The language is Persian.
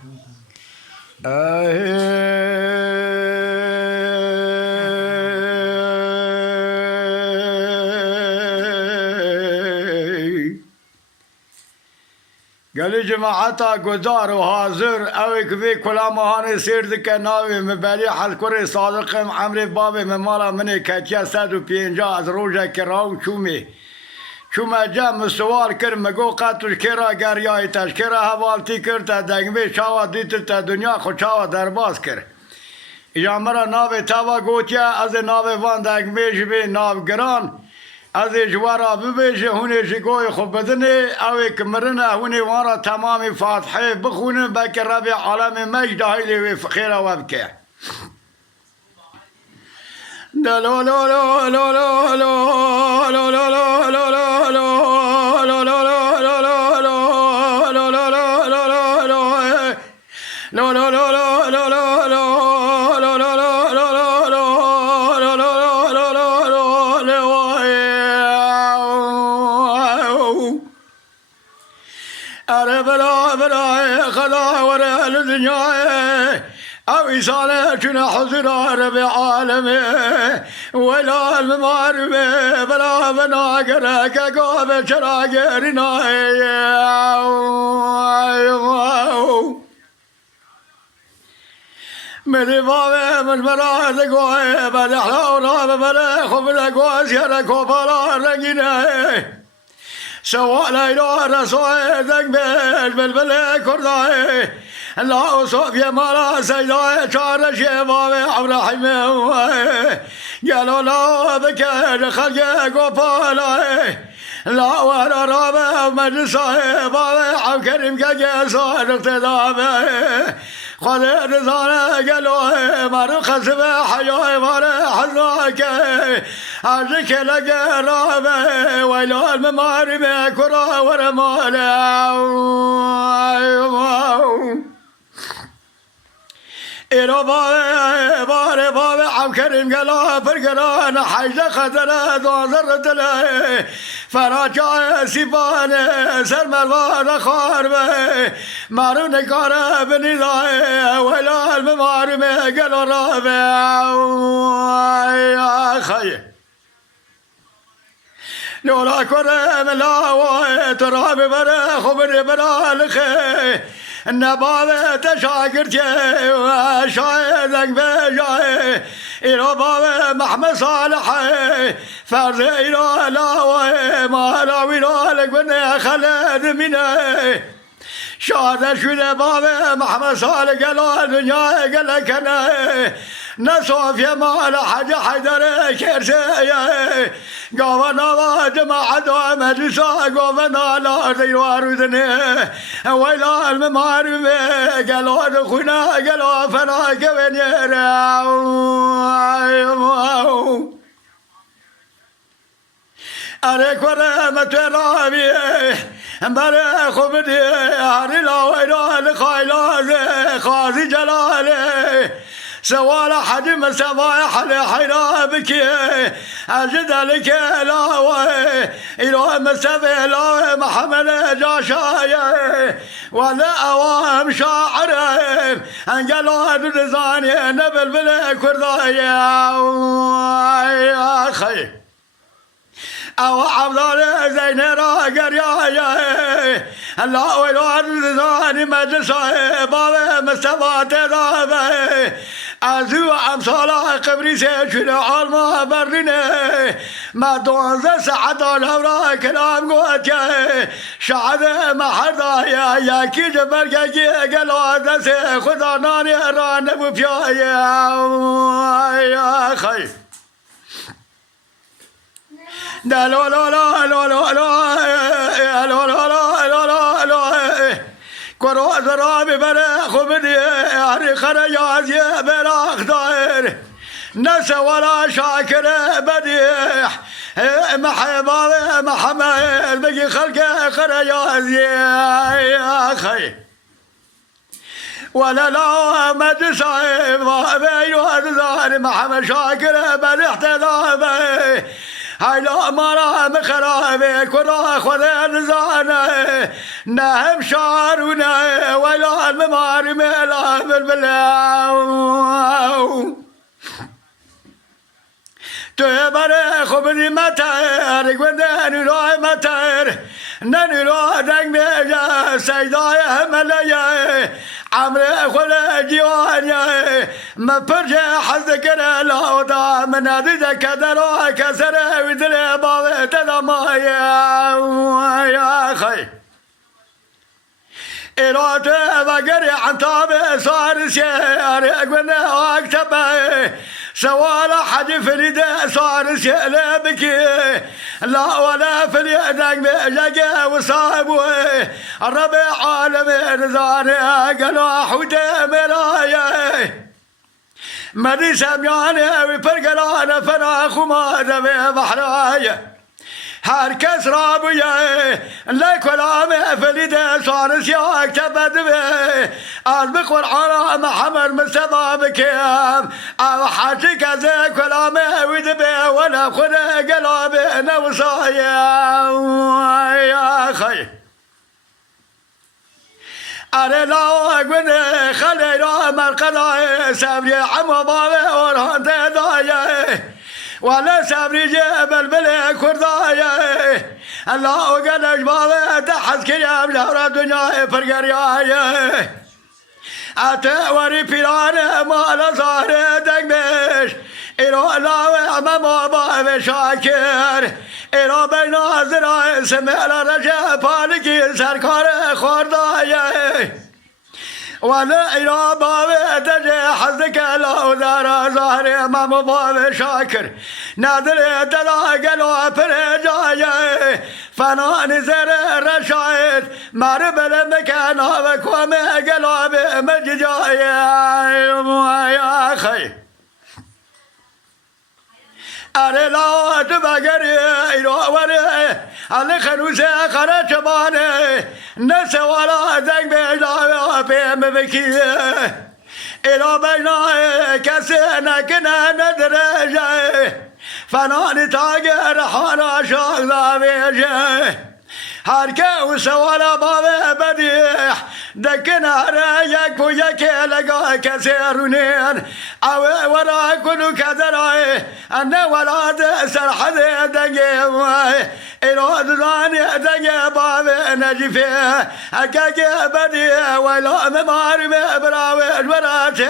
قال جماعتا گذار و حاضر اوی که کلا مهان سیر دکه ناوی مبلی حل کری صادقم عمر بابی ممالا منی کتیا 150 از روژه که راو چومه جمع سوال کر مگو قطوش کرا گریای تش کرا حوالتی کر تا دنگوی چاوا دیتر تا دنیا خود چاوا درباز کر ایجا مرا ناوی تاوا گوتیا از ناوی وان دنگوی جبی ناو گران از جوارا ببیشه هونه شگوی خوب بدنه اوی کمرنه هونه وارا تمامی فاتحه بخونه بکر رب عالم مجد هیلی وی فخیره وبکه دلو لو لو لو لو لو لو لو لو أوي صالحنا حضر رب عالمي ولا المماربة بلا بناقرك قوم شراقرنا من بابي من مراد قوي بدحلا وراب بلا خبر قوي سيرك وفلا رقنا سواء ليلة رسوي ذك بالبل كرداي لا صوفيا مالا سيدا شار شباب عبر حمي قالوا لا بكر خلق قفالا لا ولا رابع مجلس بابا عم كريم كجسار اقتدامه خذ رزانه قالوا ما خسب حياه ما حزاك عجك لك رابع ويلا الممارب كرة ورماله إلى بابا عم كريم قلا فرقنا حيجة خدنا دوزرت له فراجع سيبان سر مروان خاربه مارو نكارة بنيضاء ولا الممارم قالوا رابع يا خي لولا كرم لا تراب برا خبر برا لخي النبابة تشاكرتي وشايدك بجاي إلى بابا محمد صالح فرد إلى لا ما راوي لك بني خالد مني شاد شد بابا محمد صالح قال الدنيا قال لك أنا نصوف يا مال حاجة حيدر كرسي قوانا وجماعة مجلسة قوانا لا زيوار وذني ويلا الممارب قالوا دخونا قالوا فنا كوين يراو أريك ورمت رابي مبارك خبدي هاري لا ويلا لخايلا خازي جلالي سوال حجم سوايح لحرابك أجد لك لا إله مسبه لا محمد جاشايا ولا أوام شاعر أنجلوا الرزاني نبل بلا كردايا يا خي أو عبدال زين راقر يا الله ويلو الرزاني مجلس بابا مستوات رابا أزو أمثال قبري سيشل عالما برني ما دونز سعد الهورا كلام قوتي شعب محردا يا كي جبر كي قلوا دسي خدا ناني ران بفيا يا خي لا لا لا لا لا لا لا لا لا لا كرو ذرابي بلا خبدي هري خرجاز يا بلا خضير نسى ولا شاكر بديح محبا محمد بقي خلقه خرجاز يا اخي ولا لا مدسايب ضابي وذار محمد شاكر بلا احتضابي هاي لا مرا مخرابي كرا خذ الزانه نهم شارنا ولا الممار ملا بالبلاو تبارك خبري متر قدن راي متر ننرا دنگ بجا سيداي هملايا عمر خلا جوانيا ما برجع حزك لا ودا من هذا كدرا كسر ودر باب تدمايا يا خي إراده وقري عن طابع صار سيار قلنا أكتبه سوال حد فريدة صار سيار بكي لا ولا فريدك بجاقة وصابه الربع عالم رزاني قلوا حوده مرايا مدي سمياني وفرقلانا فراخ وماذا ببحرايا هر کس را بویه لکلام فلیده صار سیاک تبدوه از بقرآن محمد مصطفى بکیم او حتی کز کلام ویدبه ولا خود قلاب نوصایه یا خی اره لا گونه خلی را مرقضای سبری عمو بابه ورهان تدایه ولا سبري جبل بلا كردايا الله وقال بابا تحت كيام جورا الدنيا فرقريايا اتوري بيران مال صار دقمش إلو الله أمام بابا شاكر إلو بناظر سمع رجع بالكي سركار خردايا ولا إلى باب تجي حظك لا دار ظهر أمام باب شاكر نادر تلا قلوا فرجايا فنا نزر رشايد مر بالمكان وكوم قلوا بمججايا يا خي أري لا تبقري إلو وري على خنوسة خرج باني نسى ولا ذنب بجايا بهم بكي إلو بينا كسينا كنا ندرجي فنا نتاقر حانا شغلا بيجي هركا وسوالا بابا بديح دكنا رايك بويك لقا كسيرونين او ورا كل كدراي انا ولاد سرحد دقيم إلو داني دقي بابا نجفي هكاك بديح ولا ممار براوي ورا